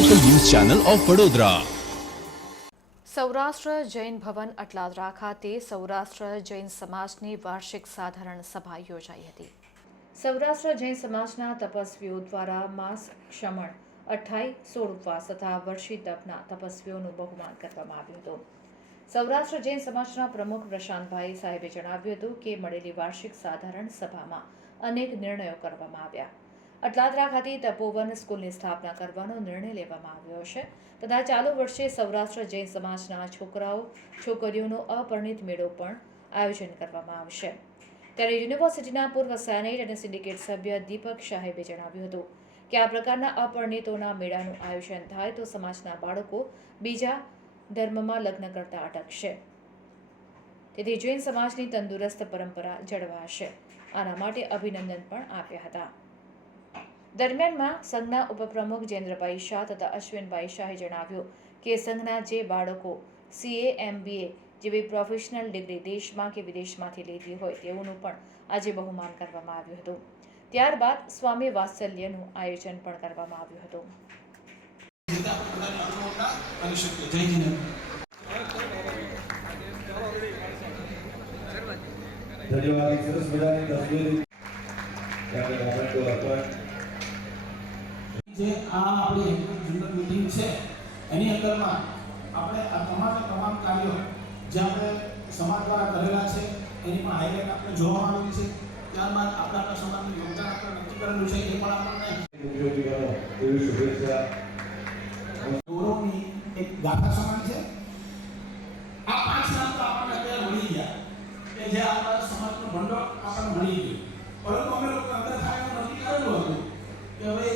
Channel of Vadodara Saurashtra Jain Bhavan Atladara ખાતે સૌરાષ્ટ્ર જૈન સમાજની વાર્ષિક સાધારણ સભા યોજાઈ હતી. સૌરાષ્ટ્ર જૈન સમાજના તપસ્વીઓ દ્વારા માસ ક્ષમણ અઠાઈ, સોળ ઉપવાસ તથા વર્ષી તપના તપસ્વીઓનું બહુમાન કરવામાં આવ્યું હતું. સૌરાષ્ટ્ર જૈન સમાજના પ્રમુખ પ્રશાંતભાઈ સાહેબે જણાવ્યું હતું કે મળેલી વાર્ષિક સાધારણ સભામાં અનેક નિર્ણયો કરવામાં આવ્યા. અટલાદરા ખાતે તપોવન સ્કૂલની સ્થાપના કરવાનો નિર્ણય લેવામાં આવ્યો છે. તથા ચાલુ વર્ષે સૌરાષ્ટ્ર જૈન સમાજના છોકરાઓ, છોકરીઓનો અપરિણિત મેળો પણ આયોજન કરવામાં આવશે. ત્યારે યુનિવર્સિટીના પૂર્વ સેનેટ અને સિન્ડિકેટ સભ્ય દીપક સાહેબે જણાવ્યું હતું કે આ પ્રકારના અપરિણિતોના મેળાનું આયોજન થાય તો સમાજના બાળકો બીજા ધર્મમાં લગ્ન કરતા અટકશે. તેથી જૈન સમાજની તંદુરસ્ત પરંપરા જળવાશે. આના માટે અભિનંદન પણ આપ્યા હતા. દરમિયાનમાં સંઘના ઉપપ્રમુખ જેન્દ્રભાઈ શાહ તથા અશ્વિનભાઈ શાહે જણાવ્યું કે સંઘના જે બાળકો સીએ એમબીએ જેવી પ્રોફેશનલ ડિગ્રી દેશમાં કે વિદેશમાંથી લીધી હોય તેઓનું પણ આજે બહુમાન કરવામાં આવ્યું હતું. ત્યારબાદ સ્વામી વાત્સલ્યનું આયોજન પણ કરવામાં આવ્યું હતું. ધન્યવાદ. સરસ મજાની તસવીર. મોમેન્ટો અર્પણ આપણી જનરલ મીટિંગ છે. એની અંદરમાં આપણે આ તમામે તમામ કાર્યો જે આપણે સમાજ દ્વારા કરેલા છે, એની હાઈલાઇટ આપણે જોવામાં આવેલી છે. ત્યારબાદ આપણા આપણા સમાજનું યોગદાન આપણે નક્કી કરેલું છે, એ પણ આપણને એવી ગૌરવની એક ગાથા સમાન છે. આ પાંચ નામ તો આપણને અત્યારે ભૂલી ગયા કે જે આપણા સમાજનું ભંડોળ આપણને મળી ગયું પરંતુ અમે લોકો અંદર થાય એવું નક્કી કરેલું હતું કે હવે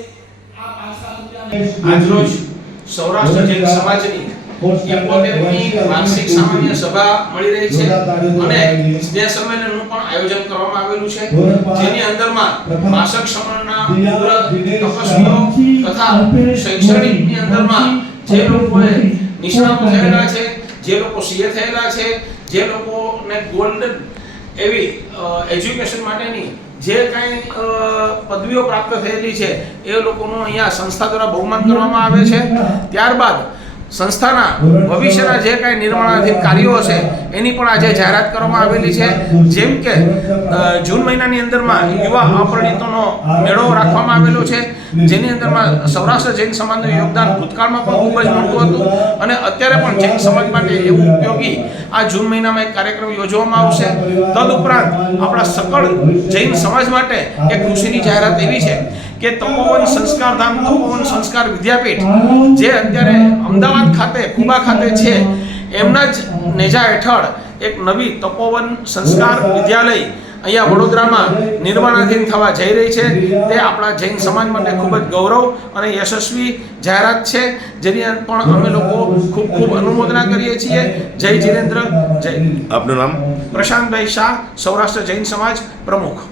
આ પાંચ લાખ રૂપિયા આજરોજ સૌરાષ્ટ્ર જૈન સમાજની એકોતેરમી વાર્ષિક સામાન્ય સભા મળી રહી છે અને સ્નેહ સંમેલનનું પણ આયોજન કરવામાં આવેલું છે જેની અંદરમાં માસક ઉગ્ર તપસ્વીઓ તથા શૈક્ષણિકની અંદરમાં જે લોકોએ નિષ્ણાતો થયેલા છે જે લોકો સીએ થયેલા છે જે લોકોને ગોલ્ડન એવી એજ્યુકેશન માટેની જે કાંઈ પદવીઓ પ્રાપ્ત થયેલી છે, એ લોકોનું અહીંયા સંસ્થા દ્વારા બહુમાન કરવામાં આવે છે. ત્યારબાદ સંસ્થાના ભવિષ્યના જે કાંઈ નિર્માણાધીન કાર્યો છે, એની પણ આજે જાહેરાત કરવામાં આવેલી છે. જેમ કે જૂન મહિનાની અંદરમાં યુવા અપરિણિતોનો મેળો રાખવામાં આવેલો છે. જેની અંદરમાં સૌરાષ્ટ્ર જૈન સમાજનું યોગદાન ભૂતકાળમાં પણ ખૂબ જ મોટું હતું અને અત્યારે પણ જૈન સમાજ માટે એવું ઉપયોગી આ જૂન મહિનામાં એક કાર્યક્રમ યોજવામાં આવશે. તદુપરાંત આપણા સકળ જૈન સમાજ માટે એક ખુશીની જાહેરાત એવી છે કે તપોવન સંસ્કાર ધામ, તપોવન સંસ્કાર વિદ્યાપીઠ, જે અત્યારે અમદાવાદ ખાતે કુબા ખાતે છે, એમના જ નેજા હેઠળ એક નવી તપોવન સંસ્કાર વિદ્યાલય અહીંયા વડોદરામાં નિર્માણાધીન થવા જઈ રહી છે. તે આપણા જૈન સમાજ માટે ખૂબ જ ગૌરવ અને યશસ્વી જાહેરાત છે જેની પણ અમે લોકો ખૂબ ખૂબ અનુમોદના કરીએ છીએ. જય જીરેન્દ્ર જય આપનું નામ? પ્રશાંતભાઈ શાહ સૌરાષ્ટ્ર જૈન સમાજ પ્રમુખ.